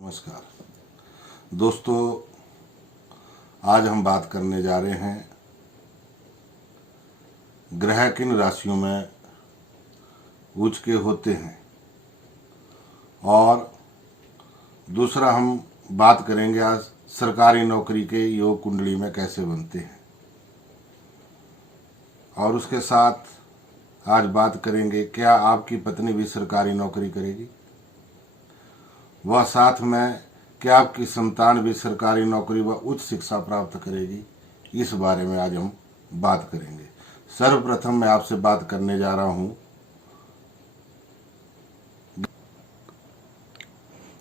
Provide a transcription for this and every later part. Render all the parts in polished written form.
नमस्कार दोस्तों, आज हम बात करने जा रहे हैं ग्रह किन राशियों में उच्च के होते हैं और दूसरा हम बात करेंगे आज सरकारी नौकरी के योग कुंडली में कैसे बनते हैं और उसके साथ आज बात करेंगे क्या आपकी पत्नी भी सरकारी नौकरी करेगी, वह साथ में क्या आपकी संतान भी सरकारी नौकरी व उच्च शिक्षा प्राप्त करेगी। इस बारे में आज हम बात करेंगे। सर्वप्रथम मैं आपसे बात करने जा रहा हूं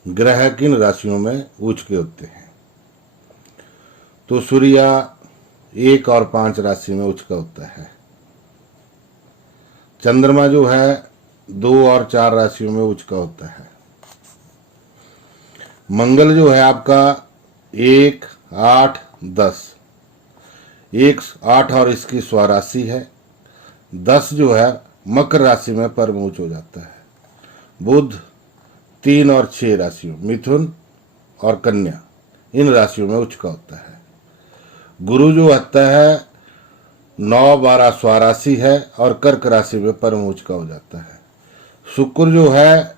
ग्रह किन राशियों में उच्च के होते हैं। तो सूर्य 1 और 5 राशि में उच्च का होता है। चंद्रमा जो है 2 और 4 राशियों में उच्च का होता है। मंगल जो है आपका 1, 8, 10, 1, 8 और इसकी स्वराशि है। 10 जो है मकर राशि में परम उच्च हो जाता है। बुध 3 और 6 राशियों मिथुन और कन्या इन राशियों में उच्च का होता है। गुरु जो होता है 9, 12 स्वराशि है और कर्क राशि में परम उच्च का हो जाता है। शुक्र जो है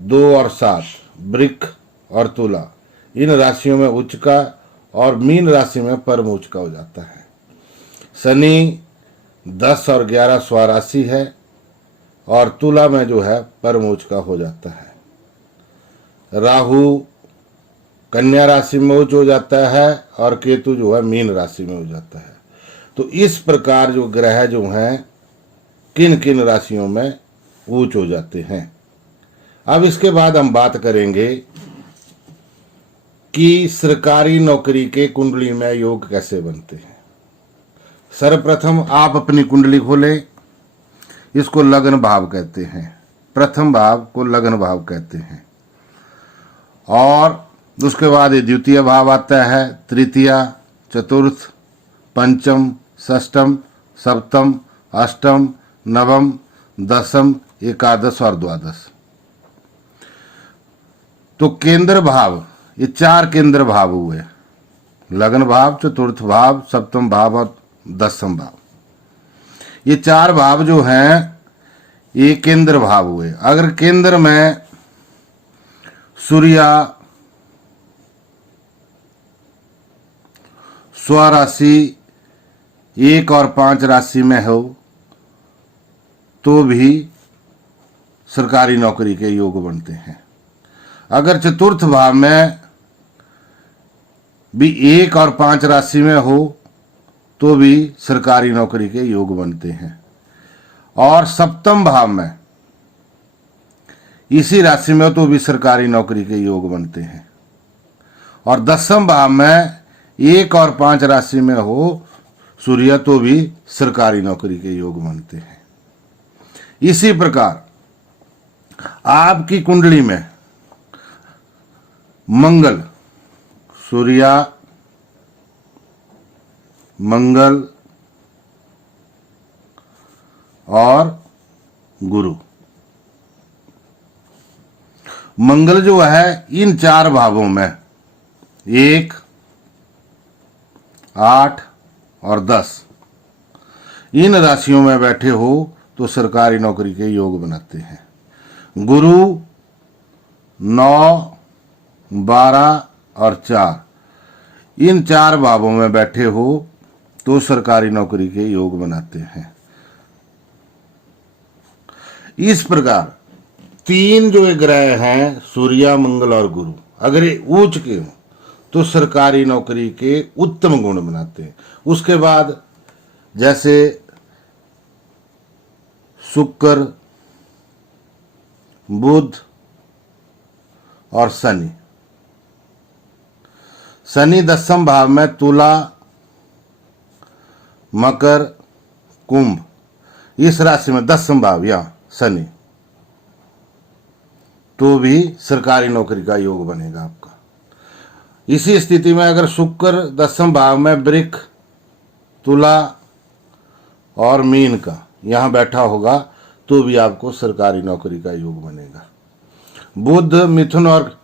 2 और 7 वृक्क और तुला इन राशियों में उच्च का और मीन राशि में परम उच्च का हो जाता है। शनि 10 और 11 स्वराशि है और तुला में जो है परम उच्च का हो जाता है। राहु कन्या राशि में उच्च हो जाता है और केतु जो है मीन राशि में हो जाता है। तो इस प्रकार जो ग्रह जो हैं किन किन राशियों में उच्च हो जाते हैं। अब इसके बाद हम बात करेंगे कि सरकारी नौकरी के कुंडली में योग कैसे बनते हैं। सर्वप्रथम आप अपनी कुंडली खोलें। इसको लग्न भाव कहते हैं। प्रथम भाव को लग्न भाव कहते हैं और उसके बाद ये द्वितीय भाव आता है, तृतीय, चतुर्थ, पंचम, षष्ठम, सप्तम, अष्टम, नवम, दसम, एकादश और द्वादश। तो केंद्र भाव ये 4 केंद्र भाव हुए, लग्न भाव, चतुर्थ भाव, सप्तम भाव और दसम भाव। ये 4 भाव जो हैं ये केंद्र भाव हुए। अगर केंद्र में सूर्य स्वराशि 1 और 5 राशि में हो तो भी सरकारी नौकरी के योग बनते हैं। अगर चतुर्थ भाव में भी 1 और 5 राशि में हो तो भी सरकारी नौकरी के योग बनते हैं। और सप्तम भाव में इसी राशि में हो तो भी सरकारी नौकरी के योग बनते हैं। और दसम भाव में 1 और 5 राशि में हो सूर्य तो भी सरकारी नौकरी के योग बनते हैं। इसी प्रकार आपकी कुंडली में मंगल, सूर्य, मंगल और गुरु, मंगल जो है इन 4 भावों में 1, 8 और 10 इन राशियों में बैठे हो तो सरकारी नौकरी के योग बनाते हैं। गुरु 9, 12 और 4 इन 4 भावों में बैठे हो तो सरकारी नौकरी के योग बनाते हैं। इस प्रकार 3 जो ग्रह हैं सूर्य, मंगल और गुरु अगर ये उच्च के हो तो सरकारी नौकरी के उत्तम गुण बनाते हैं। उसके बाद जैसे शुक्र, बुध और शनि। शनि 10वें भाव में तुला, मकर, कुंभ इस राशि में 10वें भाव या शनि तो भी सरकारी नौकरी का योग बनेगा आपका। इसी स्थिति में अगर शुक्र 10वें भाव में वृक्क, तुला और मीन का यहाँ बैठा होगा तो भी आपको सरकारी नौकरी का योग बनेगा। बुध, मिथुन और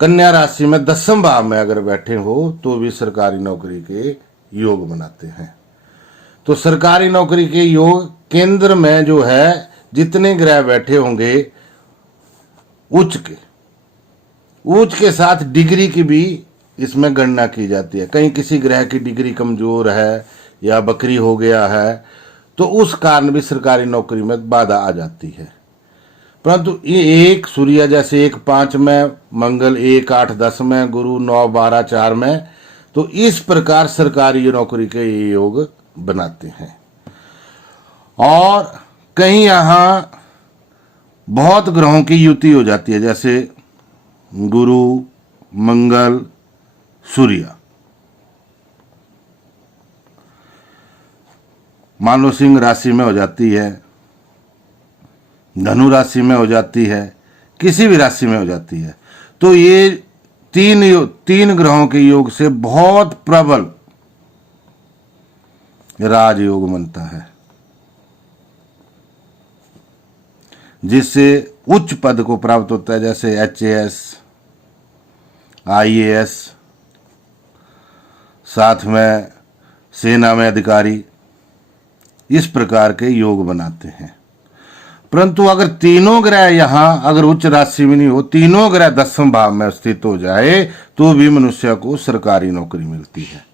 कन्या राशि में 10वें भाव में अगर बैठे हो तो भी सरकारी नौकरी के योग बनाते हैं। तो सरकारी नौकरी के योग केंद्र में जो है जितने ग्रह बैठे होंगे उच्च के साथ डिग्री की भी इसमें गणना की जाती है। कहीं किसी ग्रह की डिग्री कमजोर है या बकरी हो गया है तो उस कारण भी सरकारी नौकरी में बाधा आ जाती है। परंतु ये एक सूर्य जैसे 1-5 में, मंगल 1-8-10 में, गुरु 9-12-4 में, तो इस प्रकार सरकारी नौकरी के ये योग बनाते हैं। और कहीं यहां बहुत ग्रहों की युति हो जाती है, जैसे गुरु, मंगल, सूर्य। मान लो सिंह राशि में हो जाती है, धनु राशि में हो जाती है, किसी भी राशि में हो जाती है, तो ये तीन ग्रहों के योग से बहुत प्रबल राजयोग बनता है, जिससे उच्च पद को प्राप्त होता है, जैसे HAS, IAS, साथ में सेना में अधिकारी, इस प्रकार के योग बनाते हैं। परंतु अगर तीनों ग्रह यहां अगर उच्च राशि में नहीं हो, तीनों ग्रह 10वें भाव में स्थित हो जाए तो भी मनुष्य को सरकारी नौकरी मिलती है।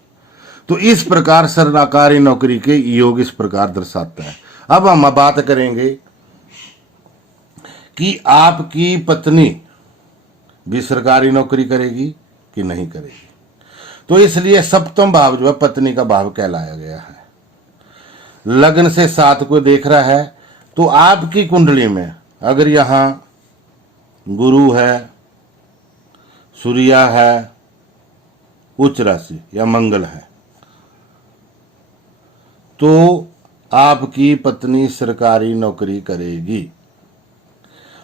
तो इस प्रकार सरकारी नौकरी के योग इस प्रकार दर्शाता है। अब हम बात करेंगे कि आपकी पत्नी भी सरकारी नौकरी करेगी कि नहीं करेगी। तो इसलिए 7वां भाव जो है पत्नी का भाव कहलाया गया है। लग्न से 7 को देख रहा है, तो आपकी कुंडली में अगर यहां गुरु है, सूर्य है, उच्च राशि या मंगल है, तो आपकी पत्नी सरकारी नौकरी करेगी।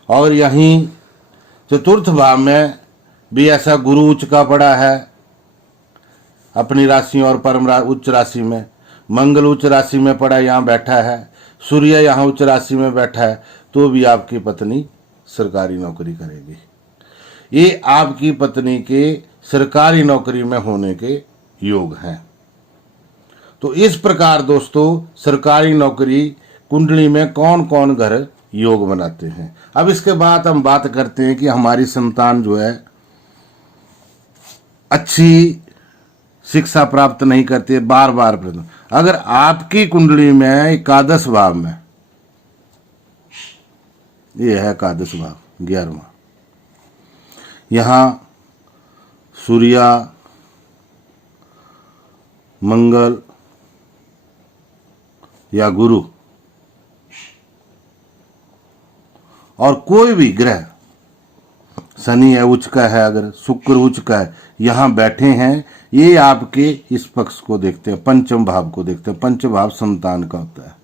और यहीं 4th भाव में भी ऐसा गुरु उच्च का पड़ा है अपनी राशि और परम उच्च राशि में, मंगल उच्च राशि में पड़ा यहां बैठा है, सूर्य यहां उच्च राशि में बैठा है, तो भी आपकी पत्नी सरकारी नौकरी करेगी। ये आपकी पत्नी के सरकारी नौकरी में होने के योग हैं। तो इस प्रकार दोस्तों सरकारी नौकरी कुंडली में कौन कौन ग्रह योग बनाते हैं। अब इसके बाद हम बात करते हैं कि हमारी संतान जो है अच्छी शिक्षा प्राप्त नहीं करती है, बार बार प्रश्न। अगर आपकी कुंडली में एकादश भाव में, ये है एकादश भाव 11वां, यहां सूर्य, मंगल या गुरु और कोई भी ग्रह, शनि है उच्च का है, अगर शुक्र उच्च का है, यहां बैठे हैं, ये आपके इस पक्ष को देखते हैं, पंचम भाव को देखते हैं। पंचम भाव संतान का होता है।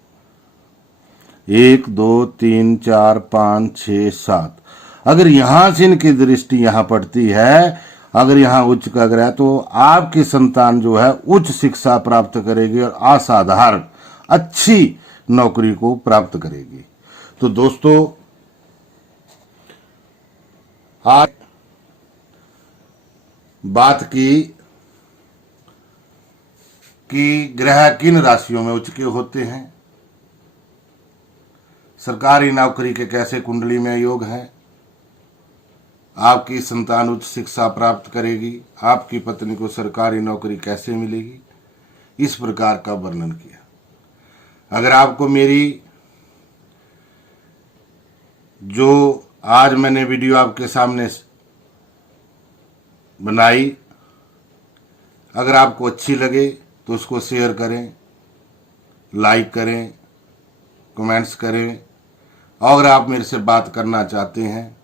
1 2 3 4 5 6 7, अगर यहां से इनकी दृष्टि यहां पड़ती है, अगर यहां उच्च का ग्रह, तो आपकी संतान जो है उच्च शिक्षा प्राप्त करेगी और असाधारण अच्छी नौकरी को प्राप्त करेगी। तो दोस्तों आज बात की कि ग्रह किन राशियों में उच्च के होते हैं, सरकारी नौकरी के कैसे कुंडली में योग है, आपकी संतान उच्च शिक्षा प्राप्त करेगी, आपकी पत्नी को सरकारी नौकरी कैसे मिलेगी, इस प्रकार का वर्णन किया। अगर आपको मेरी जो आज मैंने वीडियो आपके सामने बनाई, अगर आपको अच्छी लगे तो उसको शेयर करें, लाइक करें, कमेंट्स करें। और अगर आप मेरे से बात करना चाहते हैं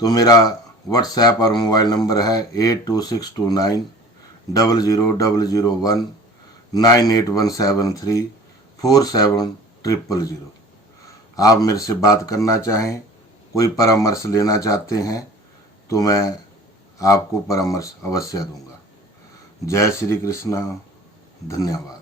तो मेरा व्हाट्सएप और मोबाइल नंबर है 8262900001 981734700। आप मेरे से बात करना चाहें, कोई परामर्श लेना चाहते हैं तो मैं आपको परामर्श अवश्य दूंगा। जय श्री कृष्ण, धन्यवाद।